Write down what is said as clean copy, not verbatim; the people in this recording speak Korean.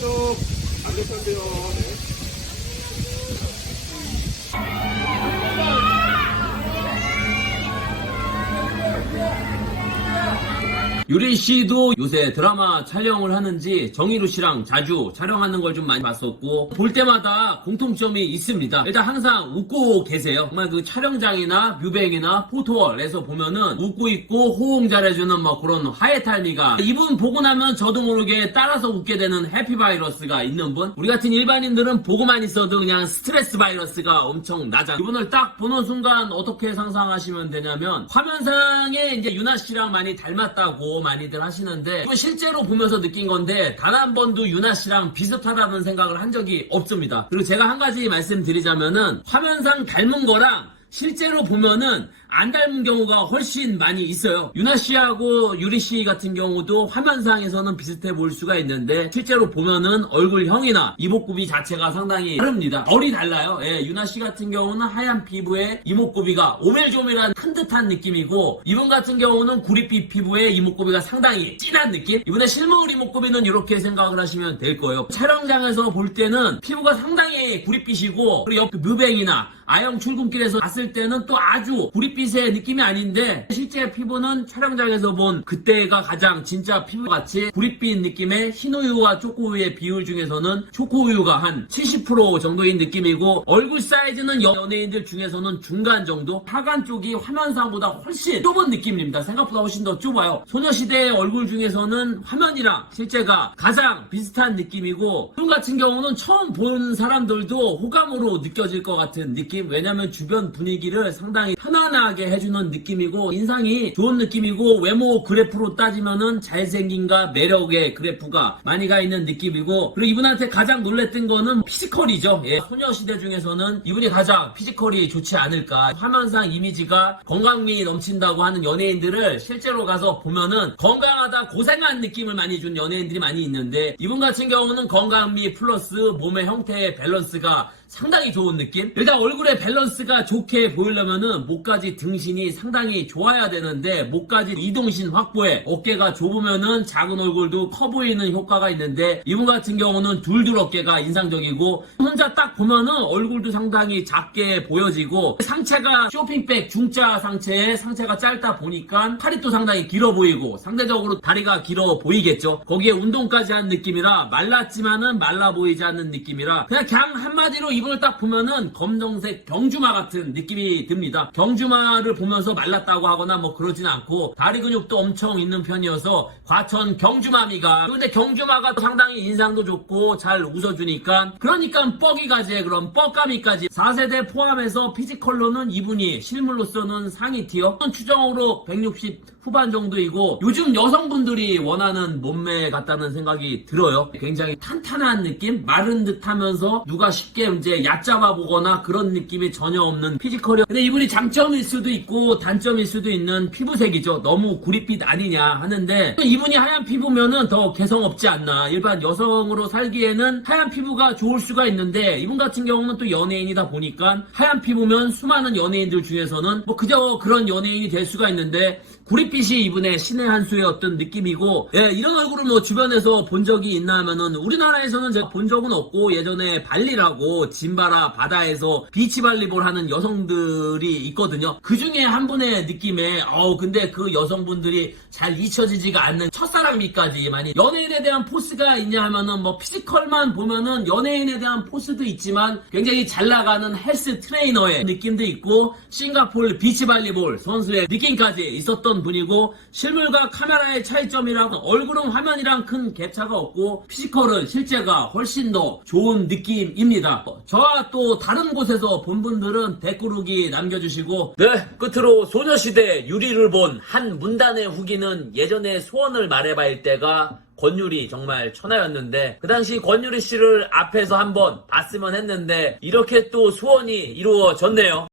왼쪽 반대편대요. 네. 유리 씨도 요새 드라마 촬영을 하는지 정희루 씨랑 자주 촬영하는 걸 좀 많이 봤었고, 볼 때마다 공통점이 있습니다. 일단 항상 웃고 계세요. 정말 그 촬영장이나 뮤뱅이나 포토월에서 보면은 웃고 있고 호응 잘해주는 뭐 그런 하이탈미가, 이분 보고 나면 저도 모르게 따라서 웃게 되는 해피바이러스가 있는 분. 우리 같은 일반인들은 보고만 있어도 그냥 스트레스 바이러스가 엄청 나잖아요. 이분을 딱 보는 순간 어떻게 상상하시면 되냐면, 화면상에 이제 유나 씨랑 많이 닮았다고 많이들 하시는데, 이건 실제로 보면서 느낀 건데 단 한 번도 유나 씨랑 비슷하다는 생각을 한 적이 없습니다. 그리고 제가 한 가지 말씀드리자면은, 화면상 닮은 거랑 실제로 보면은 안 닮은 경우가 훨씬 많이 있어요. 유나 씨하고 유리 씨 같은 경우도 화면상에서는 비슷해 보일 수가 있는데, 실제로 보면은 얼굴형이나 이목구비 자체가 상당히 다릅니다. 결이 달라요. 예, 유나 씨 같은 경우는 하얀 피부에 이목구비가 오밀조밀한 큰 듯한 느낌이고, 이분 같은 경우는 구릿빛 피부에 이목구비가 상당히 진한 느낌? 이분의 실물 이목구비는 이렇게 생각을 하시면 될 거예요. 촬영장에서 볼 때는 피부가 상당히 구릿빛이고, 그리고 옆 뮤뱅이나 아영 출근길에서 봤을 때는 또 아주 구릿빛의 느낌이 아닌데, 실제 피부는 촬영장에서 본 그때가 가장 진짜 피부같이 구릿빛 느낌의 흰우유와 초코우유의 비율 중에서는 초코우유가 한 70% 정도인 느낌이고, 얼굴 사이즈는 연예인들 중에서는 중간 정도, 하관 쪽이 화면상보다 훨씬 좁은 느낌입니다. 생각보다 훨씬 더 좁아요. 소녀시대의 얼굴 중에서는 화면이랑 실제가 가장 비슷한 느낌이고, 이분 같은 경우는 처음 본 사람들도 호감으로 느껴질 것 같은 느낌. 왜냐면 주변 분위기를 상당히 편안하게 해주는 느낌이고, 인상이 좋은 느낌이고, 외모 그래프로 따지면은 잘생김과 매력의 그래프가 많이 가 있는 느낌이고, 그리고 이분한테 가장 놀랬던 거는 피지컬이죠. 예, 소녀시대 중에서는 이분이 가장 피지컬이 좋지 않을까. 화면상 이미지가 건강미 넘친다고 하는 연예인들을 실제로 가서 보면은 건강하다 고생한 느낌을 많이 준 연예인들이 많이 있는데, 이분 같은 경우는 건강미 플러스 몸의 형태의 밸런스가 상당히 좋은 느낌? 일단 얼굴의 밸런스가 좋게 보이려면은 목까지 등신이 상당히 좋아야 되는데, 목까지 이동신 확보에 어깨가 좁으면은 작은 얼굴도 커 보이는 효과가 있는데, 이분 같은 경우는 둘둘 어깨가 인상적이고, 혼자 딱 보면은 얼굴도 상당히 작게 보여지고, 상체가 쇼핑백 중자 상체에 상체가 짧다 보니까 팔이 또 상당히 길어 보이고, 상대적으로 다리가 길어 보이겠죠. 거기에 운동까지 한 느낌이라 말랐지만은 말라 보이지 않는 느낌이라, 그냥 한마디로 이분을 딱 보면은 검정색 경주마 같은 느낌이 듭니다. 경주마를 보면서 말랐다고 하거나 뭐 그러진 않고, 다리 근육도 엄청 있는 편이어서 과천 경주마미가, 근데 경주마가 상당히 인상도 좋고 잘 웃어주니까, 그러니까 뻐기가지의 그런 뻐까미까지 4세대 포함해서 피지컬로는 이분이 실물로서는 상위 티어, 추정으로 160 후반 정도이고, 요즘 여성분들이 원하는 몸매 같다는 생각이 들어요. 굉장히 탄탄한 느낌? 마른 듯 하면서 누가 쉽게 이제 얕잡아 보거나 그런 느낌이 전혀 없는 피지컬이요. 근데 이분이 장점일 수도 있고 단점일 수도 있는 피부색이죠. 너무 구릿빛 아니냐 하는데, 이분이 하얀 피부면은 더 개성 없지 않나. 일반 여성으로 살기에는 하얀 피부가 좋을 수가 있는데, 이분 같은 경우는 또 연예인이다 보니까 하얀 피부면 수많은 연예인들 중에서는 뭐 그저 그런 연예인이 될 수가 있는데, 구릿빛이 이분의 신의 한 수의 어떤 느낌이고, 예, 이런 얼굴을 뭐 주변에서 본 적이 있나 하면은, 우리나라에서는 제가 본 적은 없고, 예전에 발리라고 짐바라 바다에서 비치발리볼 하는 여성들이 있거든요. 그 중에 한 분의 느낌에, 근데 그 여성분들이 잘 잊혀지지가 않는 첫사랑미까지 많이, 연예인에 대한 포스가 있냐 하면은 뭐 피지컬만 보면은 연예인에 대한 포스도 있지만 굉장히 잘 나가는 헬스 트레이너의 느낌도 있고, 싱가포르 비치발리볼 선수의 느낌까지 있었던 분이고, 실물과 카메라의 차이점이라고, 얼굴은 화면이랑 큰 갭차가 없고 피지컬은 실제가 훨씬 더 좋은 느낌입니다. 저와 또 다른 곳에서 본 분들은 댓글 후기 남겨주시고, 네, 끝으로 소녀시대 유리를 본 한 문단의 후기는, 예전에 소원을 말해봐일 때가 권유리 정말 천하였는데, 그 당시 권유리 씨를 앞에서 한번 봤으면 했는데 이렇게 또 소원이 이루어졌네요.